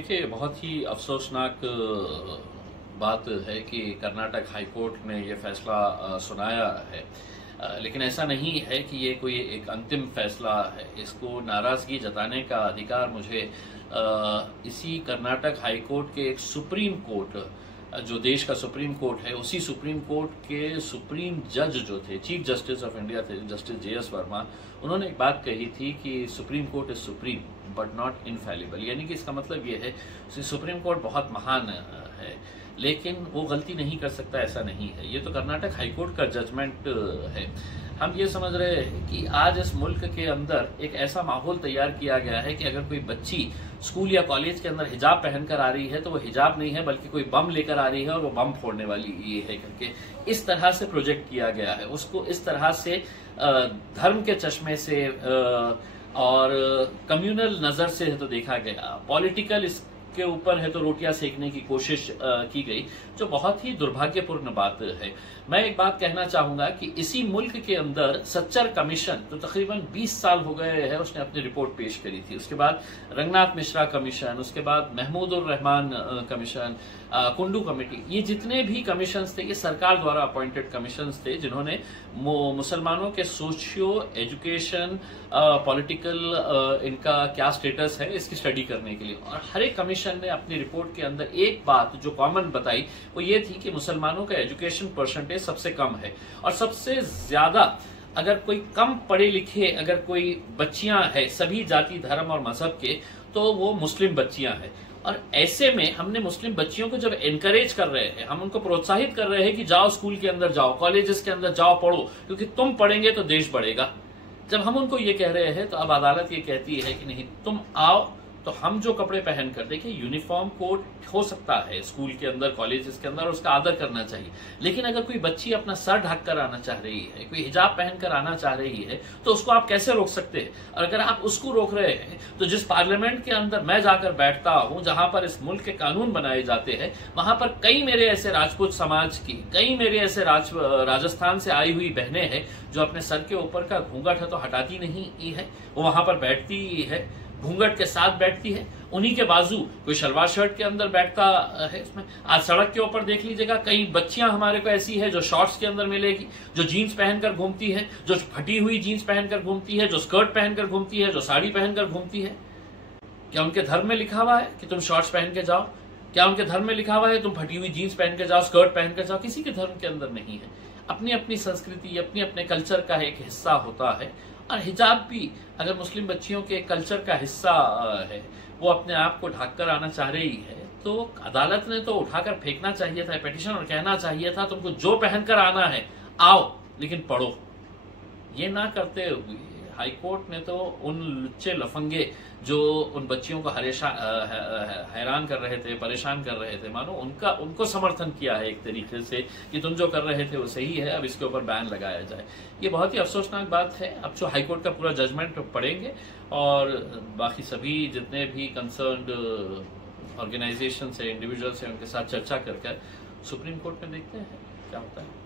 देखिए, बहुत ही अफसोसनाक बात है कि कर्नाटक हाईकोर्ट ने ये फैसला सुनाया है। लेकिन ऐसा नहीं है कि ये कोई एक अंतिम फैसला है। इसको नाराजगी जताने का अधिकार मुझे इसी कर्नाटक हाईकोर्ट के एक सुप्रीम कोर्ट, जो देश का सुप्रीम कोर्ट है, उसी सुप्रीम कोर्ट के सुप्रीम जज जो थे, चीफ जस्टिस ऑफ इंडिया थे, जस्टिस JS वर्मा, उन्होंने एक बात कही थी कि supreme court is supreme but not infallible. यानी कि इसका मतलब ये है सुप्रीम कोर्ट बहुत महान है लेकिन वो गलती नहीं कर सकता, ऐसा नहीं है। ये तो कर्नाटक हाईकोर्ट का जजमेंट है। हम ये समझ रहे हैं कि आज इस मुल्क के अंदर एक ऐसा माहौल तैयार किया गया है कि अगर कोई बच्ची स्कूल या कॉलेज के अंदर हिजाब पहनकर आ रही है तो वो हिजाब नहीं है बल्कि कोई बम लेकर आ रही है और वो बम फोड़ने वाली ये है करके इस तरह से प्रोजेक्ट किया गया है। उसको इस तरह से धर्म के चश्मे से और कम्युनल नजर से तो देखा गया, पॉलिटिकल के ऊपर है तो रोटियां सेकने की कोशिश की गई, जो बहुत ही दुर्भाग्यपूर्ण बात है। मैं एक बात कहना चाहूंगा कि इसी मुल्क के अंदर सच्चर कमीशन तो तकरीबन 20 साल हो गए हैं, उसने अपनी रिपोर्ट पेश करी थी। उसके बाद रंगनाथ मिश्रा कमीशन, उसके बाद महमूद उर रहमान कमीशन, कुंडू कमेटी, ये जितने भी कमीशंस थे ये सरकार द्वारा अपॉइंटेड कमीशंस थे जिन्होंने मुसलमानों के सोशियो एजुकेशन, पॉलिटिकल इनका क्या स्टेटस है इसकी स्टडी करने के लिए। और हर एक कमीशन ने अपनी रिपोर्ट के अंदर एक बात जो कॉमन बताई वो ये थी कि मुसलमानों का एजुकेशन परसेंटेज सबसे कम है और सबसे ज्यादा अगर कोई कम पढ़े लिखे अगर कोई बच्चियां हैं सभी जाति धर्म और मजहब के तो वो मुस्लिम बच्चियां हैं। और ऐसे में हमने मुस्लिम बच्चियों को जब एनकरेज कर रहे हैं, हम उनको प्रोत्साहित कर रहे हैं कि जाओ स्कूल के अंदर जाओ, कॉलेजेस के अंदर जाओ, पढ़ो, क्योंकि तुम पढ़ेंगे तो देश बढ़ेगा। जब हम उनको ये कह रहे हैं तो अब अदालत ये कहती है कि नहीं, तुम आओ तो हम जो कपड़े पहनकर, देखिए यूनिफॉर्म कोड हो सकता है स्कूल के अंदर कॉलेजेस के अंदर, उसका आदर करना चाहिए, लेकिन अगर कोई बच्ची अपना सर ढक कर आना चाह रही है, कोई हिजाब पहनकर आना चाह रही है तो उसको आप कैसे रोक सकते हैं? और अगर आप उसको रोक रहे हैं तो जिस पार्लियामेंट के अंदर मैं जाकर बैठता हूं, जहां पर इस मुल्क के कानून बनाए जाते हैं, वहां पर कई मेरे ऐसे राजपूत समाज की, कई मेरे ऐसे राजस्थान से आई हुई बहनें हैं जो अपने सर के ऊपर का घूंघट है तो हटाती नहीं है, वो वहां पर बैठती है, घूंघट के साथ बैठती है, उन्हीं के बाजू कोई शलवार शर्ट के अंदर बैठता है। इसमें आज सड़क के ऊपर देख लीजिएगा, कई बच्चियां हमारे को ऐसी है जो शॉर्ट्स के अंदर मिलेगी, जो जीन्स पहनकर घूमती है, जो फटी हुई जीन्स पहनकर घूमती है, जो स्कर्ट पहनकर घूमती है, जो साड़ी पहनकर घूमती है। क्या उनके धर्म में लिखा हुआ है कि तुम शॉर्ट्स पहन के जाओ? क्या उनके धर्म में लिखा हुआ है तुम फटी हुई जीन्स पहन के जाओ, स्कर्ट पहनकर जाओ? किसी के धर्म के अंदर नहीं है। अपनी अपनी संस्कृति, अपने अपने कल्चर का एक हिस्सा होता है। और हिजाब भी अगर मुस्लिम बच्चियों के कल्चर का हिस्सा है, वो अपने आप को ढक कर आना चाह रही है, तो अदालत ने तो उठाकर फेंकना चाहिए था पिटीशन और कहना चाहिए था तुमको जो पहनकर आना है आओ, लेकिन पढ़ो। ये ना करते हुए हाईकोर्ट ने तो उन लुच्चे लफंगे जो उन बच्चियों को हैरान कर रहे थे, परेशान कर रहे थे, मानो उनको समर्थन किया है एक तरीके से कि तुम जो कर रहे थे वो सही है, अब इसके ऊपर बैन लगाया जाए। ये बहुत ही अफसोसनाक बात है। अब जो हाईकोर्ट का पूरा जजमेंट पढ़ेंगे और बाकी सभी जितने भी कंसर्न्ड ऑर्गेनाइजेशन है, इंडिविजुअल्स हैं, उनके साथ चर्चा कर सुप्रीम कोर्ट में देखते हैं क्या होता है।